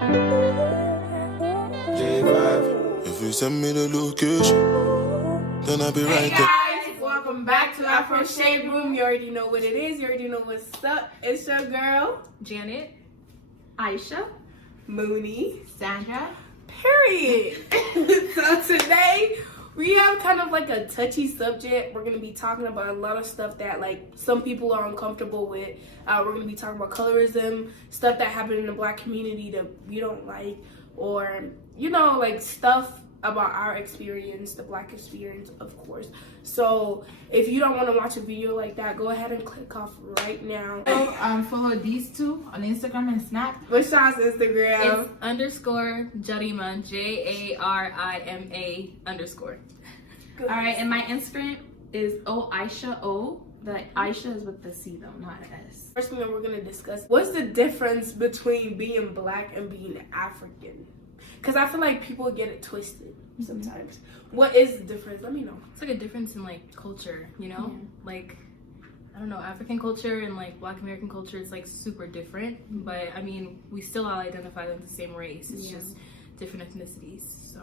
J5. If you send me the location, then I'll be right there. Hey guys, welcome back to our first shade room. You already know what it is. You already know what's up. It's your girl, Janet, Aisha, Mooney, Sandra. Period. So today we have kind of like a touchy subject. We're gonna be talking about a lot of stuff that like some people are uncomfortable with. We're gonna be talking about colorism, stuff that happened in the Black community that we don't like, or like stuff about our experience, the Black experience, of course. So if you don't want to watch a video like that, go ahead and click off right now. Follow these two on Instagram and Snap. What's y'all's Instagram? It's _Jarima, JARIMA _. Good. All right, and my Instagram is Aisha O. The Aisha is with the C though, not an S. First thing that we're gonna discuss, what's the difference between being Black and being African? Because I feel like people get it twisted sometimes. What is the difference? Let me know. It's like a difference in like culture, like I don't know, African culture and like Black American culture is like super different, but I mean we still all identify them as the same race. It's just different ethnicities. So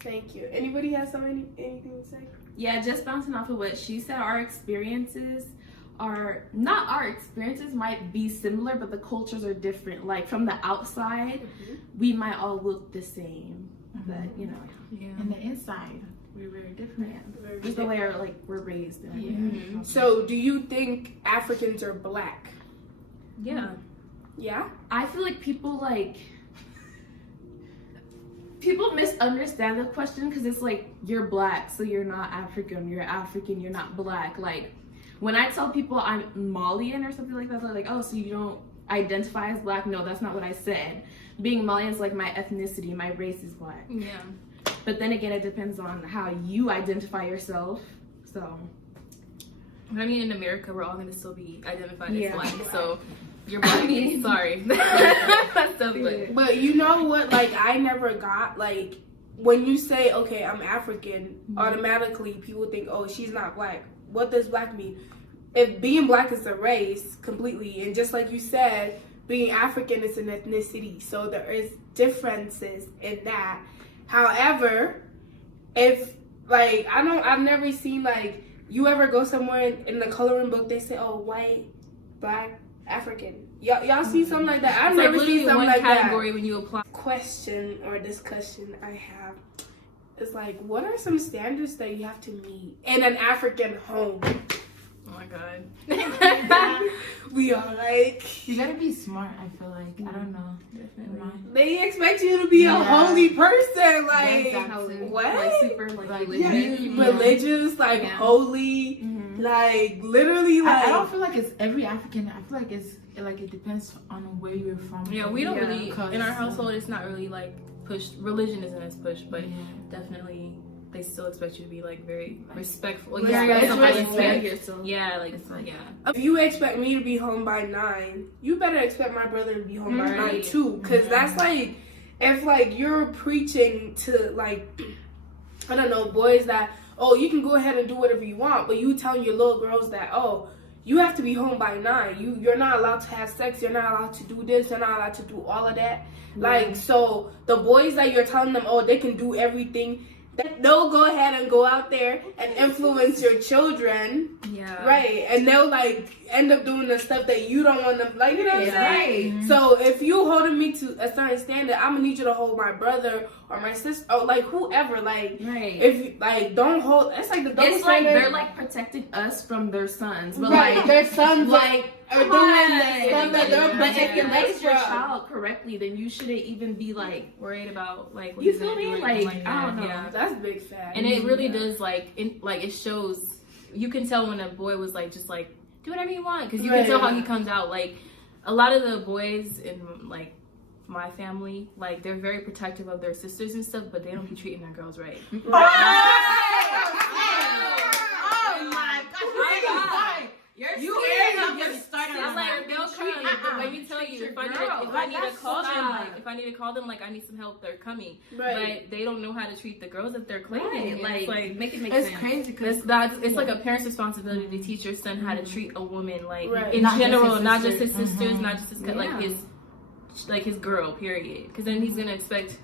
thank you. Anybody has anything to say? Yeah, just bouncing off of what she said, our experiences might be similar, but the cultures are different. Like from the outside, we might all look the same, but and the inside, we're very different. Yeah. Just the way we're raised. So, do you think Africans are Black? Yeah. Yeah. I feel like people misunderstand the question because it's like you're Black, so you're not African. You're African, you're not Black. Like when I tell people I'm Malian or something like that, they're like, "Oh, so you don't identify as Black?" No, that's not what I said. Being Malian is like my ethnicity, my race is Black. Yeah. But then again, it depends on how you identify yourself. So, but I mean, in America, we're all gonna still be identified as Black. So you're Black. Sorry. That's so good. But you know what? Like I never got like when you say, "Okay, I'm African," automatically people think, "Oh, she's not Black." What does Black mean? If being Black is a race completely, and just like you said, being African is an ethnicity, so there is differences in that. However, if I've never seen like you ever go somewhere in the coloring book they say, "Oh, white, Black, African." Y'all see something like that? I've never seen something like that. Category when you apply. Question or discussion I have is like, what are some standards that you have to meet in an African home? Oh my God. We are like, you gotta be smart. I feel like I don't know. Definitely. They expect you to be a holy person, like what? Like super religious, like holy, like literally, like I don't feel like it's every African. I feel like it depends on where you're from. Yeah, we don't really in our household. It's not really like pushed. Religion isn't as pushed, but definitely. They still expect you to be like very respectful. Like, If you expect me to be home by 9, you better expect my brother to be home by 9 too. Cause that's like, if like you're preaching to like, I don't know, boys that, oh, you can go ahead and do whatever you want, but you telling your little girls that, oh, you have to be home by 9. You're not allowed to have sex. You're not allowed to do this. You're not allowed to do all of that. Like, so the boys that you're telling them, oh, they can do everything. They'll go ahead and go out there and influence your children, right? And they'll like end up doing the stuff that you don't want them, like, you know what I'm saying? Right. So if you holding me to a certain standard, I'm gonna need you to hold my brother or my sister or like whoever, like if you like don't hold. It's like the double it's standard. like they're like protecting us from their sons, but like their sons like are doing the stuff that they're but if you protecting. raise your child correctly, then you shouldn't even be like worried about like what you feel me? Like I don't know. Yeah. That's big fact. And it really does like it shows. You can tell when a boy was like just like do whatever you want because you can tell how he comes out. Like a lot of the boys in like my family, like they're very protective of their sisters and stuff, but they don't be treating their girls right. Oh my gosh! You're scared of your starter. It's like they'll come, but when you tell you if I need to call them, like I need some help, they're coming. Right. But they don't know how to treat the girls that they're claiming. Like make it make It's sense. crazy because It's like a parent's responsibility to teach your son how to treat a woman, like in Not general, just his not just sisters. his sisters, not just his like his like his girl, period. Because then he's gonna expect,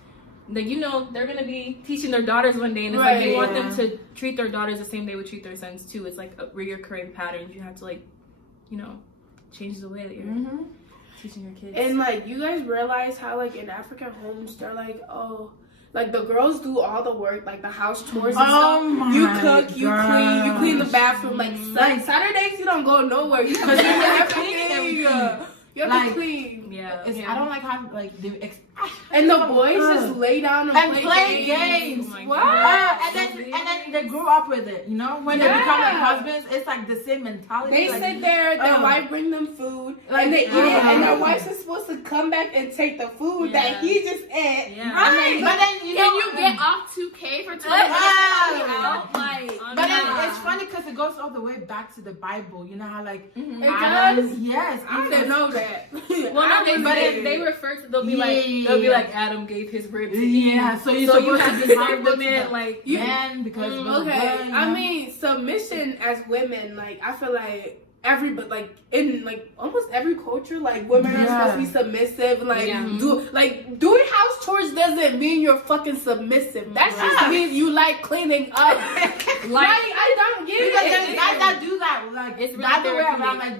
like, you know, they're gonna be teaching their daughters one day, and it's like they want them to treat their daughters the same they would treat their sons too. It's like a reoccurring patterns. You have to, like, you know, change the way that you're teaching your kids. And like, you guys realize how like in African homes they're like, oh, like the girls do all the work, like the house chores and stuff. You cook, you clean the bathroom. Like Saturdays, you don't go nowhere. You have to clean everything. You have to clean. Yeah. I don't like how like and the boys just lay down and play games. Oh what? And then they grew up with it. You know, when they become like husbands, it's like the same mentality. They like, sit there, their wife bring them food, like, and they eat it, and their wife is supposed to come back and take the food that he just ate. Yeah. Right, but then Can you get off 2K for 20 minutes? But then it's funny because it goes all the way back to the Bible. You know how like It Adam, does? yes, I didn't know that. Well, no, they refer to, they'll be like Adam gave his rib to Eve. Yeah, so you supposed have to to be serve the man like man because okay. I mean, submission as women, like I feel like everybody, like in like almost every culture, like women are supposed to be submissive. Like doing house chores doesn't mean you're fucking submissive. That just means you like cleaning up. Like I don't get it. Because there's guys that do that, like it's really not the way around, like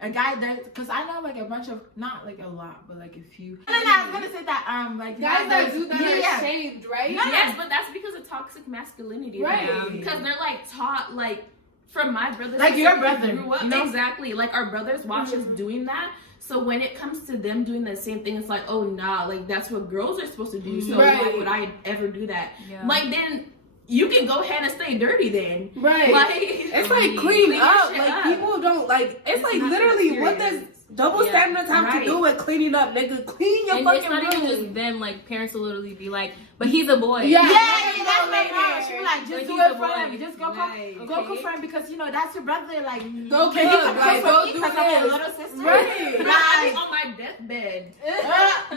a guy that, because I know like a bunch of, not like a lot, but like a few. And then I was gonna say that like guys that do that are shamed, right? Yes, but that's because of toxic masculinity, right? Because they're like taught like from my brothers, like your brother grew up, exactly. Like our brothers watch us doing that. So when it comes to them doing the same thing, it's like, oh nah, like that's what girls are supposed to do. So why would I ever do that? Yeah. Like then you can go ahead and stay dirty then. Right. Like it's like clean up. Like up. People don't like. It's like literally what does double standards have to do with cleaning up, nigga? Clean your fucking room. It's not even just them. Like parents will literally be like, "But he's a boy." Yeah, that's my mom. She be like, just do it for him. Just go cook for him because you know that's your brother. Like go cook. Like go do it. I'm your little sister. Right. I'm on my deathbed.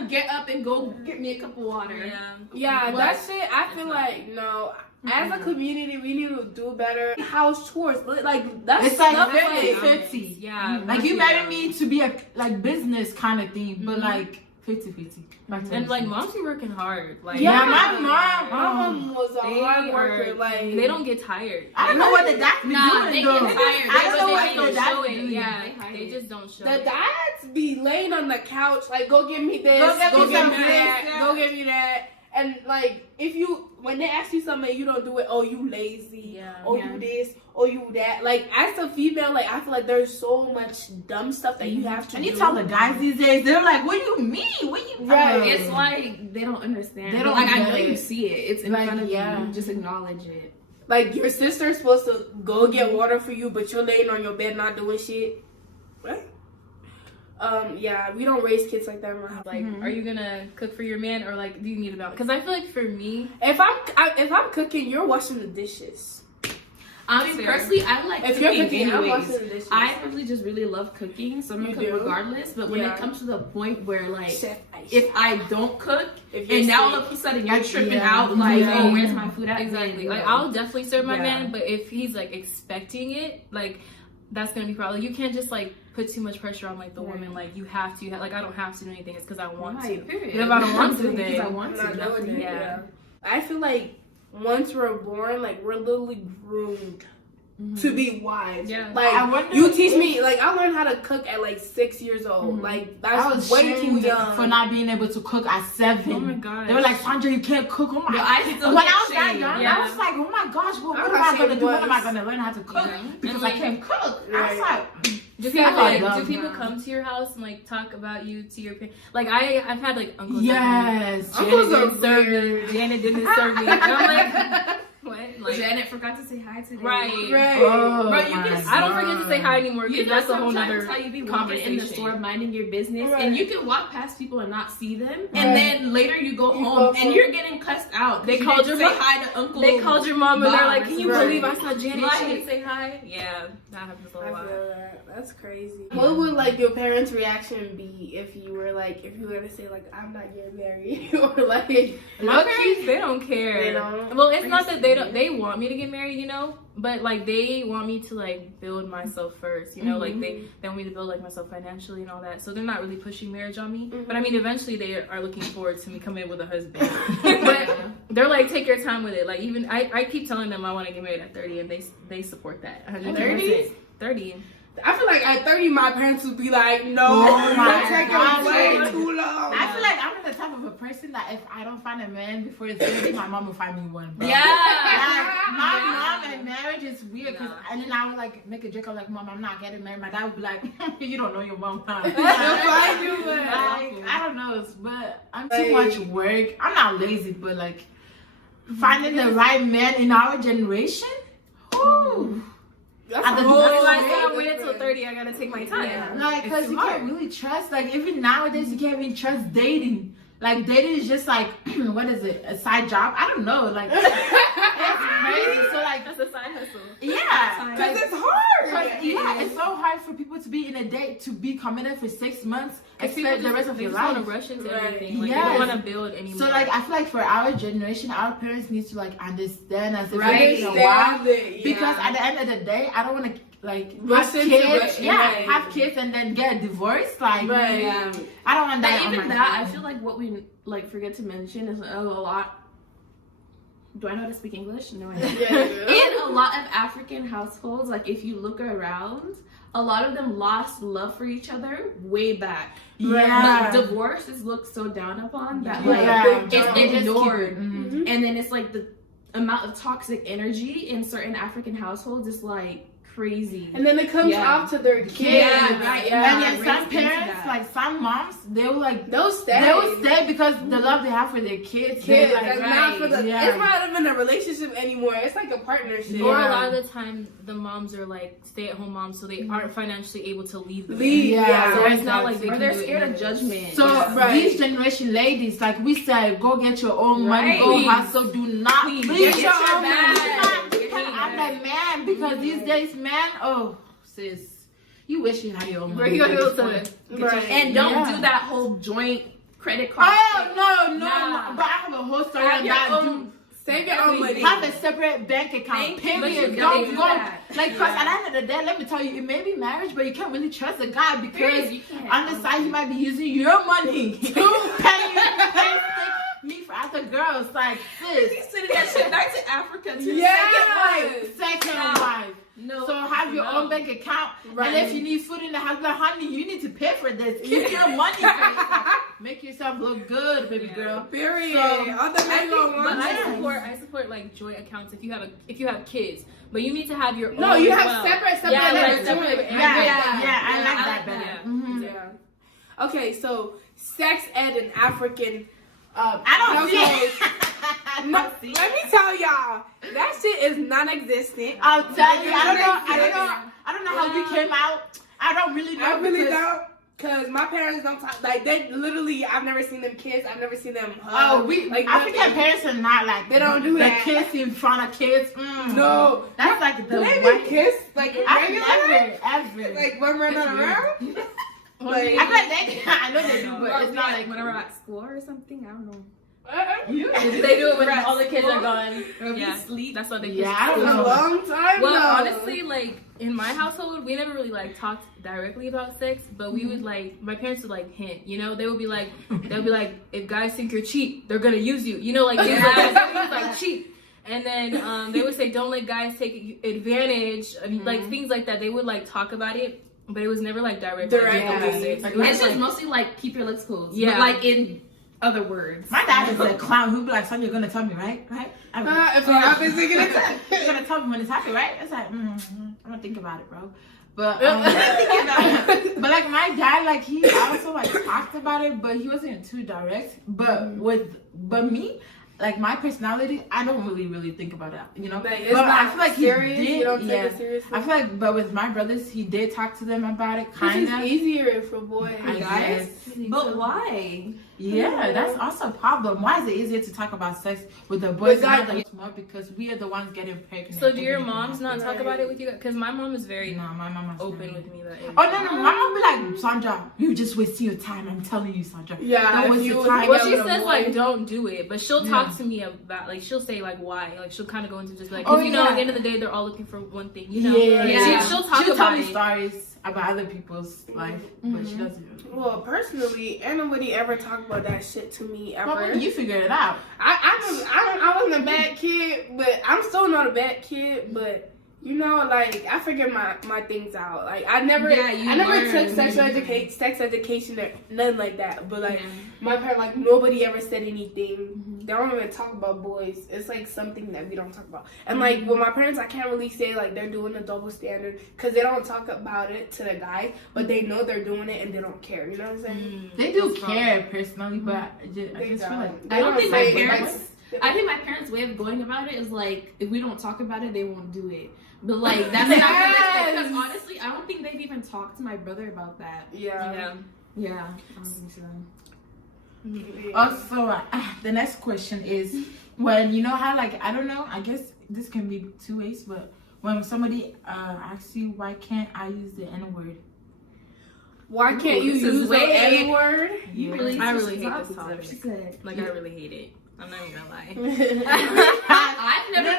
Get up and go get me a cup of water. Yeah, that shit. I feel like no. As a community, we need to do better. House chores, like that's it's like 50-50. Yeah, like you married me to be a like business kind of thing, but like 50-50. And like moms be working hard. Like my mom was a hard worker. Like they don't get tired. I don't know what the dads be doing. They get tired. I don't know what the dads be doing. Yeah, they just don't show the it. dads be laying on the couch like, go give me this, go give me that, go give me that. And like, when they ask you something and you don't do it, oh, you lazy, you this, or you that. Like, as a female, like, I feel like there's so much dumb stuff that you have to do. And you tell the guys these days, they're like, what do you mean? What you right? It's like, they don't understand. They don't like, I know you see it. It's in front of you. Just acknowledge it. Like, your sister's supposed to go get water for you, but you're laying on your bed not doing shit. Right? Yeah, we don't raise kids like that in my house. Like, are you gonna cook for your man, or like, do you need a balance? Because I feel like for me, if I'm cooking, you're washing the dishes. I mean, personally, I like if cooking you're cooking, I'm anyways. washing the dishes. I really just really love cooking, so I'm gonna cook regardless. But when it comes to the point where like, if I don't cook, and now all of a sudden you're tripping out, like, oh, where's my food at? Exactly. Like, I'll definitely serve my man, but if he's like expecting it, like, that's gonna be probably. You can't just like put too much pressure on like the woman. Like you have to. Like I don't have to do anything. It's because I want to. But if I don't want to, then because I want to. Yeah. I feel like once we're born, like we're literally groomed to be wise. Yeah. Like you teach me. Like I learned how to cook at like 6 years old. Like that's way too young for not being able to cook at 7. Oh my god. They were like, Sandra, you can't cook. Oh my god. When I was that young, I was like, oh my gosh, what am I gonna do? When am I gonna learn how to cook? Because I can't cook. I was like. Do people come to your house and like talk about you to your parents? Like I've had like uncles. Yes, Janet didn't serve me. Janet didn't serve me. And I'm like, what? Like Janet forgot to say hi today. Right. Oh, bro, I don't forget to say hi anymore because that's a whole nother how you be conversation. In the store minding your business, and you can walk past people and not see them, and then later you go home and you're getting cussed out. They called your mom. Hi to Uncle. They called your mom and they're like, "Can you believe I saw Janet? She didn't say hi." Yeah, that happens a lot. That's crazy. What would like your parents' reaction be if you were to say like, I'm not getting married, or like my parents, they don't care. They don't. Well, it's not that they don't. They want me to get married, you know, but like they want me to like build myself first, you know, like they want me to build like myself financially and all that. So they're not really pushing marriage on me. But I mean, eventually they are looking forward to me coming in with a husband. But they're like, take your time with it. Like even I keep telling them I want to get married at 30, and they support that. 130. 30. I feel like at 30, my parents would be like, no, you're taking way too long. I feel like I'm the type of a person that if I don't find a man before it's 30, my mom will find me one, bro. Yeah. Like, my mom and marriage is weird, and then I would like make a joke. I'm like, Mom, I'm not getting married. My dad would be like, you don't know your mom. Like, I don't know, but I'm too much work. I'm not lazy, but like finding the right man in our generation, whew. I wait until 30. I gotta take my time. Yeah. Like, cause you can't really trust. Like, even nowadays, you can't even trust dating. Like, dating is just like, what is it? A side job? I don't know. Like, it's crazy. So like, that's a side hustle. Yeah, cause it's hard. Yeah, it's so hard for people to be in a date to be committed for 6 months. Expect the rest of your life. They want to rush into everything. Like, they don't want to build anymore. So like, I feel like for our generation, our parents need to like understand us. Because at the end of the day, I don't want to like have kids. Have kids and then get divorced. Like, I don't want that. Even that, I feel like what we like forget to mention is a lot. Do I know how to speak English? No, I don't. In a lot of African households, like if you look around, a lot of them lost love for each other way back. Yeah. But divorce is looked so down upon that like it's ignored. And then it's like the amount of toxic energy in certain African households is like crazy. And then it comes off to their kids. And then some parents, like some moms, they'll stay because the love they have for their kids. Like, not for the, it's not even a relationship anymore. It's like a partnership. Or a lot of the time, the moms are like stay-at-home moms, so they aren't financially able to leave. So it's not like they're scared of judgment. So these generation ladies, like we said, go get your own money, go hustle. Do not please get your own money. I'm like, man, because these days, man, oh, sis, you wish you had your own money. And don't do that whole joint credit card. Oh, no. But I have a whole story on that. Save your own money. Have a separate bank account. Period. Don't go. Like, cause at the end of the day, let me tell you, it may be marriage, but you can't really trust a guy because on the side he might be using your money to pay me for other girls. Like, sis. He's sending that shit back to Africa too. Second wife. No. So have your own bank account. And if you need food in the house, like, honey, you need to pay for this. Keep your money for yourself. Make yourself look good, baby girl. Period. So, I support like joint accounts if you have kids, but you need to have your own. No, you have separate. I like that better. Okay, so sex ed in African. I don't see it. Let me tell y'all, that shit is non-existent. I'll tell you. I don't know how you came out. I don't really know. I really don't. Cause my parents don't talk like they literally. I've never seen them kiss. I've never seen them hug. African parents are not like they don't do that. They kiss in front of kids. No, that's like the they kiss like ever. Like when we're not around. Like, I know they do, but it's not like when we're at school or something. I don't know. They do it when all the kids are gone. Sleep. That's what they kiss. I don't know. A long time. Well, honestly, like in my household, we never really like talked directly about sex, but we would like my parents would like hint. You know, they would be like, if guys think you're cheap, they're gonna use you. You know, like like cheap. And then they would say, don't let guys take advantage. I mean, like things like that. They would like talk about it. But it was never like direct. It's just mostly like keep your lips closed. Yeah. But like in other words. My dad is a clown who'd be like, son, you're gonna tell me, right? Right? If it happens, you're gonna tell me when it's happening, right? It's like, I'm gonna think about it, bro. But but like my dad, like he also like talked about it, but he wasn't too direct. But me, like my personality, I don't really think about it, you know. But I feel like serious. He did. You don't take it seriously. I feel like, but with my brothers, he did talk to them about it. Kind of easier for boys, guys. But why? Yeah, that's also a problem. Why is it easier to talk about sex with the boys more? Because we are the ones getting pregnant. So do your moms not talk about it with you? Because my mom is very my mom is open with me. No, my mom be like, Sandra, you just wasting your time. I'm telling you, Sandra. Yeah, don't waste your time. Well, she says like don't do it, but she'll talk talk to me about, like, she'll say, like, why. Like, she'll kind of go into just, like, Oh, you know, yeah. at the end of the day, they're all looking for one thing, you know? Yeah. She'll talk She'll about tell me it. stories about other people's life, but she doesn't. Well, personally, ain't nobody ever talked about that shit to me ever. But you figured it out. I wasn't a bad kid, but I'm still not a bad kid, but you know, like, I figured my things out. Like, I never took sex education or nothing like that. But, like, my parents, like, nobody ever said anything. They don't even talk about boys. It's, like, something that we don't talk about. And, like, with my parents, I can't really say, like, they're doing a double standard because they don't talk about it to the guy, but they know they're doing it and they don't care. You know what I'm saying? They do care personally, but I just feel like I don't think my say, parents. I think my parents' way of going about it is like, if we don't talk about it, they won't do it. But like, that's not realistic, because honestly, I don't think they've even talked to my brother about that. Yeah. I don't think so. Also, the next question is, when you know how, like, I don't know, I guess this can be two ways, but when somebody asks you, why can't I use the N-word? Why can't you use the N-word? I really hate this topic. She said, Like, I really hate it. I'm not even gonna lie. I've never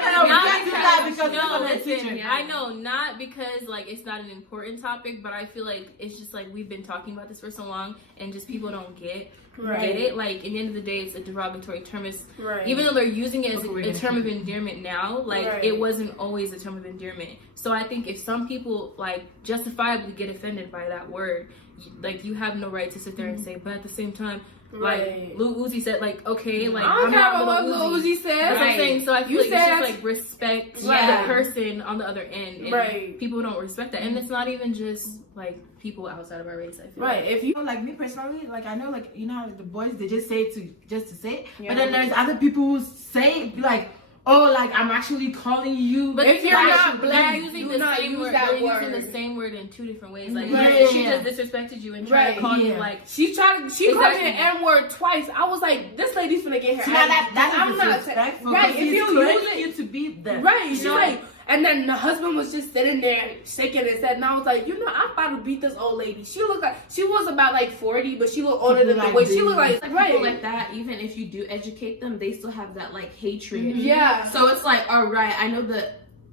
I know, not because, like, it's not an important topic, but I feel like it's just, like, we've been talking about this for so long, and just people don't get it. Like, at the end of the day, it's a derogatory term. It's, even though they're using it as a term of endearment now, like, it wasn't always a term of endearment. So I think if some people, like, justifiably get offended by that word, like, you have no right to sit there and say, but at the same time, like Lil Uzi said, like, okay, like, I don't care what Lil Uzi said. That's what I'm saying. So I feel like it's just like respect the person on the other end, and people don't respect that. And it's not even just like people outside of our race. I feel if you like me personally, like, I know, like, you know how, like, the boys, they just say it just to say it, but then there's other people who say it, like, oh, like, I'm actually calling you. But if you're not black, you're using do not same use word. that They're word. using the same word in two different ways. Like, she just disrespected you and tried to call you, like, she called me an N-word twice. I was like, this lady's gonna get her. See, that's I'm not disrespectful. right. If you use it, you to be there, she's like. And then the husband was just sitting there shaking his head, and I was like, you know, I'm about to beat this old lady. She looked like, she was about like 40, but she looked older than the way she looked like. People like that, even if you do educate them, they still have that like hatred. Yeah. So it's like, all right, I know the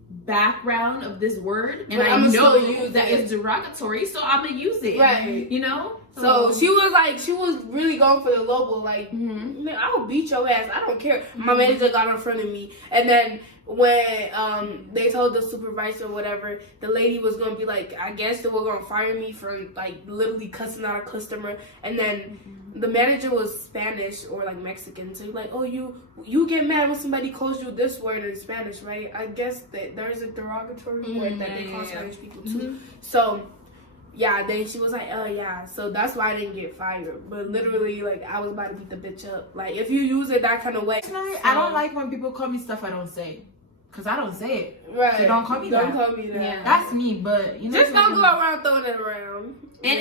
background of this word, and I know that it's derogatory, so I'm gonna use it. Right. You know. So she was really going for the low blow, like, man, I'll beat your ass. I don't care. My manager got in front of me, and then when they told the supervisor or whatever, the lady was gonna be like, I guess they were gonna fire me for like literally cussing out a customer, and then the manager was Spanish or like Mexican, so you're like, oh, you get mad when somebody calls you this word in Spanish, right? I guess that there's a derogatory word that they call Spanish people too. So yeah, then she was like, oh yeah, so that's why I didn't get fired. But literally, like, I was about to beat the bitch up. Like, if you use it that kind of way. I don't like when people call me stuff I don't say. Because I don't say it. Right. So don't call me that. Don't call me that. Yeah. That's me, but, you know. Just don't go around throwing it around. And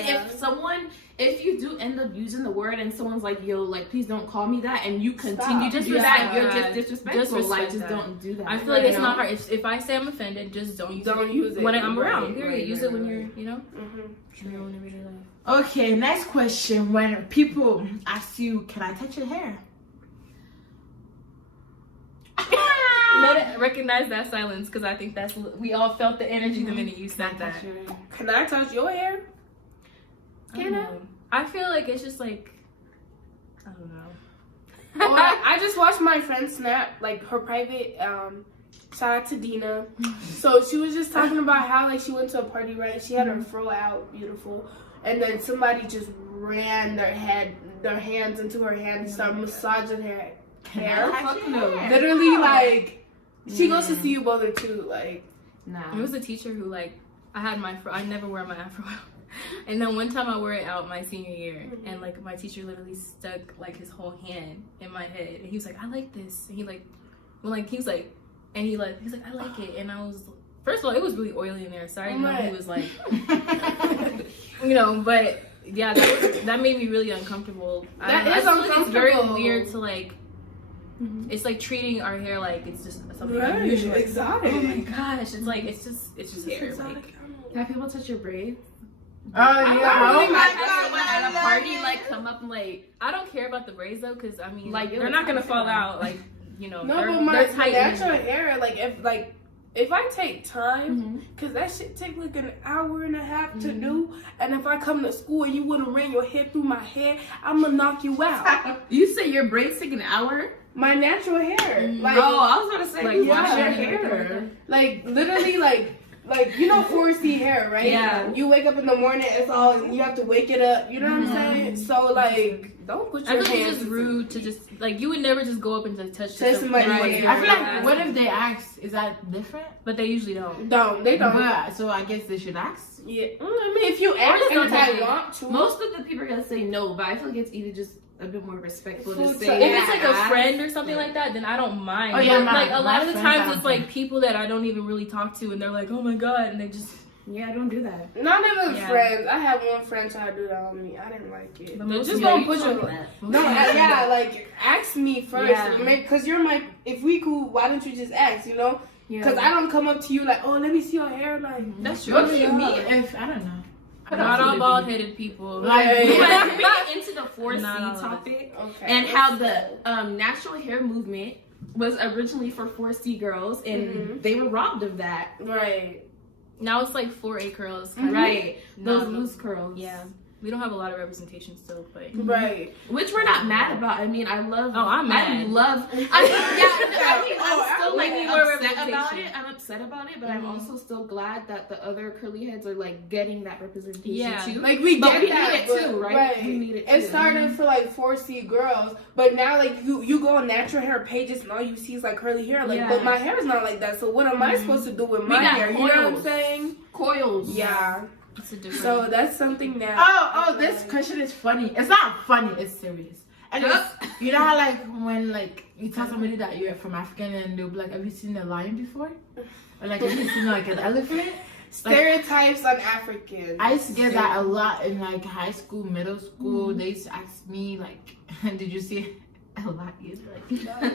if you do end up using the word and someone's like, yo, like, please don't call me that, and you continue to do that, you're just disrespectful. Like, just don't do that. I feel like it's not hard. If I say I'm offended, just don't use it when I'm around. Period. Use it when you're, you know. Okay, next question. When people ask you, can I touch your hair? Recognize that silence, because I think we all felt the energy the minute you said that. Can I touch your hair? Can I? I feel like it's just like, I don't know. Well, I just watched my friend snap, like, her private, shout out to Dina. So she was just talking about how, like, she went to a party, right? She had her fro out, beautiful. And then somebody just ran their hands into her hand and started massaging her hair. Literally, like, she goes to see you brother too, like. It was a teacher who, like, I never wear my afro out. And then one time I wore it out my senior year, and like my teacher literally stuck like his whole hand in my head, and he was like, I like this, and he was like, I like it, and I was, first of all, it was really oily in there, so I didn't know he was like, you know, but yeah, that made me really uncomfortable. I feel like it's very weird to like, it's like treating our hair like it's just something unusual, exotic. Oh my gosh, it's like it's just hair. Like, have people touch your braids? Oh yeah! Oh my God! When at a party, like, come up and like, I don't care about the braids though, because I mean, like, they're not gonna fall out. Like, you know, No, they're, but my they're tight. natural hair, if I take time, Mhm. cause that shit take like an hour and a half to do, and if I come to school and you wouldn't ran your hair through my hair, I'm gonna knock you out. You say your braids take an hour? My natural hair, like, I was gonna say, Like, wash your yeah. hair. like literally, like you know 4C hair, right? Yeah. You wake up in the morning, it's all you have to wake it up. You know what I'm saying? So like, don't put I your feel like hands. it's just rude to just like you would never just go up and just touch Touch somebody's somebody's hair. I feel like, hair. what if they ask? Is that different? But they usually don't. They don't. But, so I guess they should ask. Yeah, I mean, if you ask just and if don't I take- want to, Most of the people are gonna say no, but I feel like it's either just a bit more respectful to Food say. time. If it's like a ask. friend or something like that, then I don't mind. Oh, yeah, But, my- like a my lot of the friends, I times don't it's like think. people that I don't even really talk to, and they're like, "Oh my god," and they just. Yeah, don't do that. not even Yeah. friends. I had one friend try to do that on me. I didn't like it. But most Just people- don't put your. No, yeah, like ask me first, Yeah. because you're my. If we cool, why don't you just ask? You know, Yeah. because I don't come up to you like, oh, let me see your hair, like. That's true. What do you mean if, I don't know. Not all bald-headed people. Like, Yeah. But getting into the 4C Not all of it. topic Okay. and how the natural hair movement was originally for 4C girls, and they were robbed of that. Right. Now it's like 4A curls. Right. Those No. loose curls. Yeah. We don't have a lot of representation still, but Right. Which we're not mad about. I mean, I love. Oh, I'm I mad. love. I mean, I'm still like We need more upset about representation. it. I'm upset about it, but I'm also still glad that the other curly heads are like getting that representation Yeah. too. Like we But get we that, need it but- too, right? We need it It too. started for like 4C girls, but now like you go on natural hair pages and all you see is like curly hair. Like, Yeah. but my hair is not like that. So what am I supposed to do with We my got hair? You know what I'm coils. saying? Coils. Yeah. it's a different. So that's something that. This question is funny. It's not funny, it's serious. And you know how like when like you tell somebody that you're from African and they'll be like, have you seen a lion before? Or like, have you seen like an elephant? Stereotypes on Africans. I used to get that a lot in like high school, middle school. They used to ask me like, did you see a lion? Like,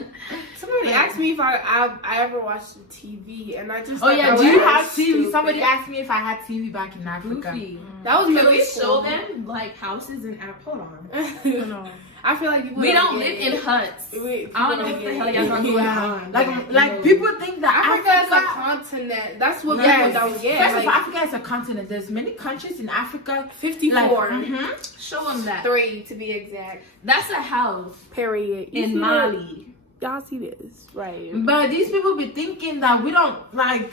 Somebody asked me if I ever watched the TV, and I just. oh thought yeah, that do you was have TV? stupid. Somebody asked me if I had TV back in Africa. Goofy. That was Can middle we school. show them like houses in Hold on. no. I feel like We don't live in huts. I don't know what the hell y'all got going on. Like people think that Africa is a continent. That's what people don't get. First of all, Like, Africa is a continent. There's many countries in Africa. 54. Show them that. 3 to be exact. That's a house Period. You see in that? Mali. Y'all see this, right? But these people be thinking that we don't like.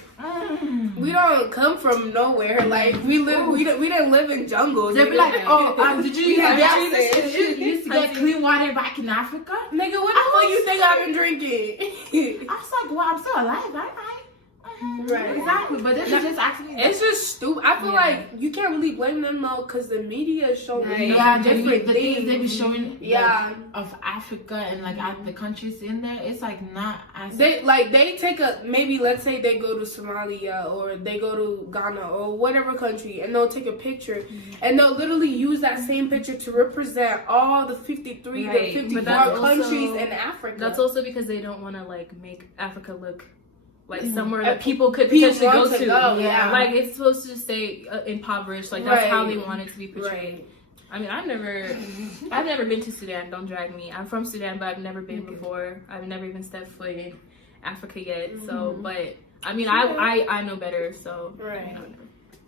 We don't come from nowhere. Like we live. We didn't live in jungles. They be like, oh, did you We have used access. you used to get clean water back in Africa? Nigga, what the fuck you think I've been drinking? I was like, well, I'm still alive, right? Right. Exactly. But this is just actually. It's just stupid. I feel like you can't really blame them though, because the media is showing Yeah, different the things things. they be showing. Yeah. Like, of Africa and like the countries in there, it's like not as. They take maybe let's say they go to Somalia or they go to Ghana or whatever country, and they'll take a picture and they'll literally use that same picture to represent all the 53 Right. to 54 But that's countries also- in Africa. That's also because they don't want to like make Africa look like somewhere And that people could people potentially go want to. to go, yeah. Like it's supposed to stay impoverished. Like that's how Right. they want it to be portrayed. Right. I mean, I've never been to Sudan. Don't drag me. I'm from Sudan, but I've never been before. I've never even stepped foot in Africa yet. So, but I mean, I know better. So, Right. you know,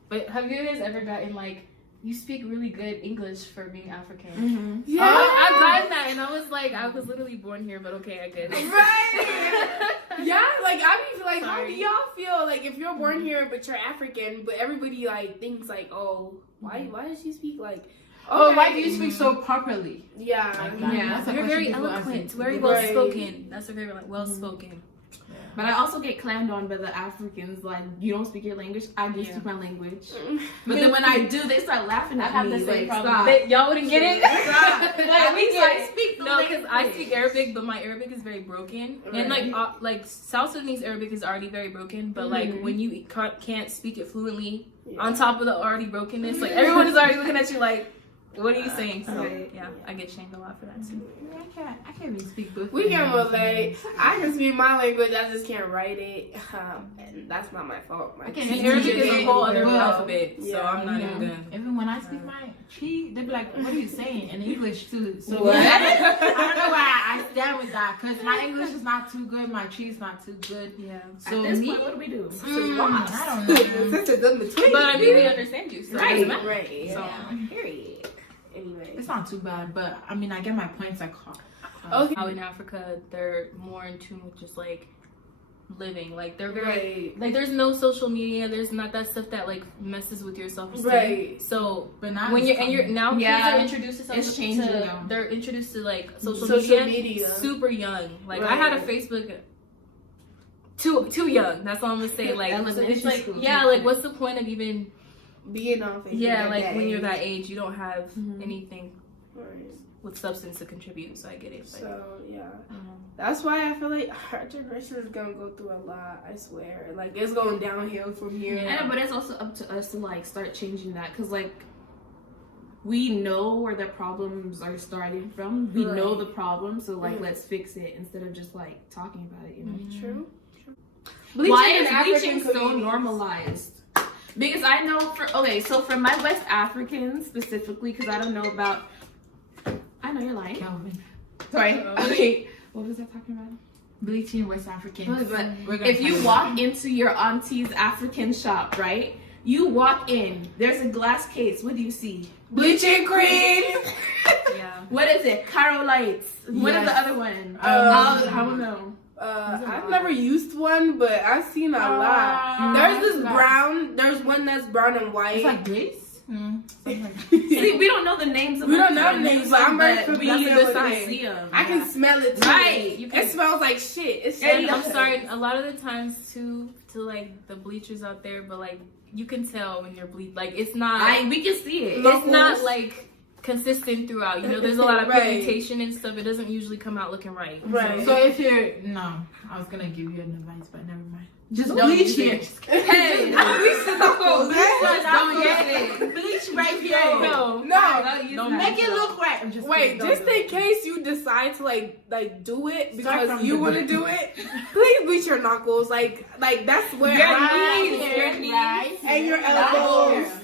but have you guys ever gotten like, you speak really good English for being African? Yeah. I've gotten that, and I was like, I was literally born here, but okay, I guess. Right. Yeah, like I be like, how do Sorry. y'all feel like if you're born here but you're African, but everybody like thinks like, oh, why does she speak like? Oh, okay. why do you speak so properly? Yeah. Like that. Yeah. That's a You're question very people ask eloquent, me. very Right. well spoken. That's a very like well spoken. But I also get clowned on by the Africans, like, you don't speak your language, I do Yeah. speak my language. But then when I do, they start laughing at me. Like, stop. Y'all wouldn't get it. Stop. Like, we Like, get speak the no, because I language. speak Arabic, but my Arabic is very broken, and like South Sudanese Arabic is already very broken. But like when you can't speak it fluently, on top of the already brokenness, like everyone is already looking at you like, what are you saying? So yeah, I get shamed a lot for that too. I can't even speak both. We can relate. I can speak my language, I just can't write it. And that's not my fault. My I can't And even Arabic speak is a it whole other well. alphabet, so Yeah. I'm not even gonna. Even when I speak my Chi, they be like, what are you saying? In English too. So What? I don't know why I stand with that because my English is not too good, my Chi is not too good. Yeah. So At this me, point, what do we do? I don't know. Sisters in between. But I mean, we understand you. So it doesn't matter. Right. So, Period. Anyway. It's not too bad, but I mean, I get my points. Okay. how in Africa they're more in tune with just like living, like they're very Right. like there's no social media, there's not that stuff that like messes with your self-esteem. Right. So But now when it's you're now Yeah. kids are introduced to It's changing, to, they're introduced to like social Social media, media. super young. Like I had a Right. Facebook too young. That's all I'm gonna say. Like so Elementary it's like school. yeah, like what's the point of even Being on Facebook. yeah, at like that when you're age. that age, you don't have Mhm. anything Right. with substance to contribute. So I get it. But, So yeah, that's why I feel like our generation is gonna go through a lot. I swear, like it's going downhill from here. Yeah. But it's also up to us to like start changing that because like we know where the problems are starting from. We know Right. the problem, so like Mhm. let's fix it instead of just like talking about it. You know. True. Why in is African bleaching so communities. normalized? Because I know so for my West Africans specifically, because I don't know about. I know you're lying. Calvin. Sorry. Okay. What was I talking about? Bleaching West Africans. But We're gonna if you talk walk about it. into your auntie's African shop, right? You walk in, there's a glass case. What do you see? Bleaching cream. yeah. What is it? Carolites. What is Yes. the other one? Um, I don't know. I've never used one, but I've seen a lot. There's this brown. There's one that's brown and white. It's like Grace. Something like See, we don't know the names of We don't them, know the names, but I'm very we familiar just with don't it. see them. I can smell it too. Right, you It smells like shit. It's And shit. I'm sorry, a lot of the times too, to like the bleachers out there, but like you can tell when you're like it's not we can see it. Look, it's not like consistent throughout. You know, there's a lot of Right. pigmentation and stuff. It doesn't usually come out looking right. Right. So if you're I was gonna give you an advice, but never mind. Just Don't bleach use here. it. Hey, bleach is the whole. Don't use it. Bleach right here. No. No. Don't Make it look right. I'm just Wait, kidding. just Don't do in case you decide to like do it Start because from you the want to beginning. do it, please bleach your knuckles. Like that's where Your I knees, need your it. knees, And your Right elbows. here.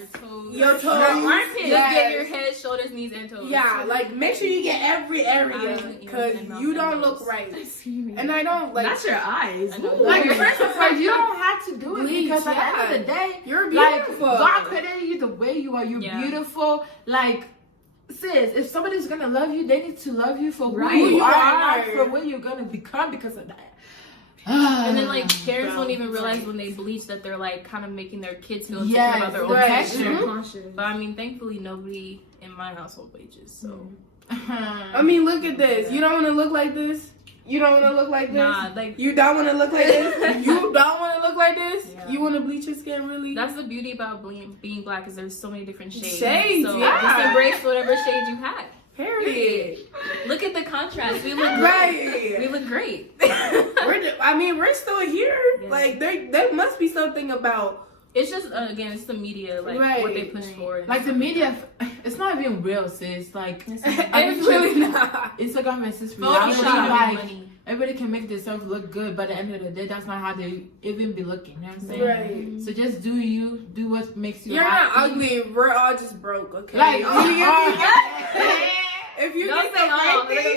Your Your toes. toes. Just get Yes. your head, shoulders, knees, and toes. Yeah, like make sure you get every area Eyes, because ears, and mouth you and don't nose. look right. And And I don't like. not your eyes. I know. Like first of all, you don't have to do it Bleach, because at the end yeah. of the day, You're like beautiful. God created you the way you are. You're Yeah. beautiful. Like sis, if somebody's gonna love you, they need to love you for Right. who you are, are. not for what you're gonna become because of that. And then like parents Bro, don't even realize right. when they bleach that they're like kind of making their kids feel Yes, insecure about their own right. texture. Mhm. But I mean, thankfully nobody in my household bleaches. So I mean, look at this. You don't want to look like this. You don't want to look like this. nah, like You don't want to look like this. You don't want to look like this. Yeah. You want to bleach your skin really. that's the beauty about being black is there's so many different shades. Shades, so yeah. just embrace whatever shade you have. Period. Look at the contrast. We look Right. We look great. we're still here. Yeah. Like there must be something about It's just again, it's the media, like Right. what they push for. Like the media, it's not even real, sis. Like it's really not. Instagram is just Photoshop reality. and Like money. everybody can make themselves look good, but at the end of the day, that's not how they even be looking. You know what I'm saying? Right. So just do you, do what makes you You're happy. not ugly. We're all just broke. Okay. Like, if you Don't get say the all. right thing,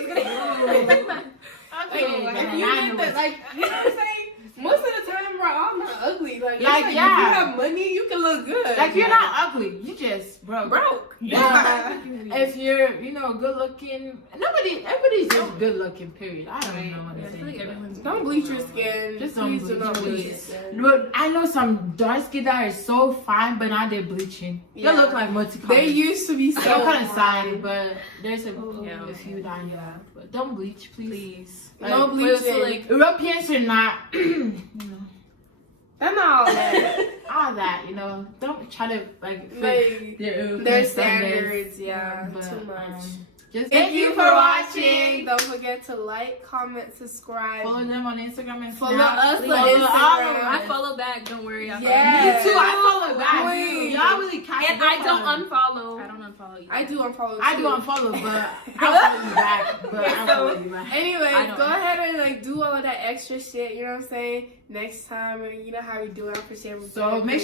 Okay, if you get the like, you know what I'm saying? Most of the time, we're all not ugly. Like Like, if yeah. you have money, you can look good. like you're not ugly, you just broke. broke. Yeah. If you're, good looking, everybody's just good looking. Period. I don't know what Yeah, to I say. feel like everyone's Don't bleach your skin. Just don't Please do bleach not your bleach your skin. skin. But I know some dark skin that are so fine, but now they're bleaching. Yeah. They look like multicolored. They used to be so I'm kind of fine. sad, but there's a Yeah. few that yeah. But don't bleach, please. Please. No Like, bleaching. So, like, Europeans are not, That's not all that. all that, Don't try to like fit Like, their European their standards, yeah, But, too much. Just Thank you for watching. Don't forget to like, comment, subscribe. Follow them on Instagram and Follow Snap. us on Follow all of Instagram. us. I follow back. Don't worry. I follow Yeah. Me too. I follow back. Please. Y'all really catch And I don't unfollow. I don't unfollow you. I do unfollow. I do too. unfollow, but I follow you back. But I follow you back. Anyways, I don't. go ahead and like do all of that extra shit. You know what I'm saying? Next time, you know how we do it. I appreciate it. So make sure.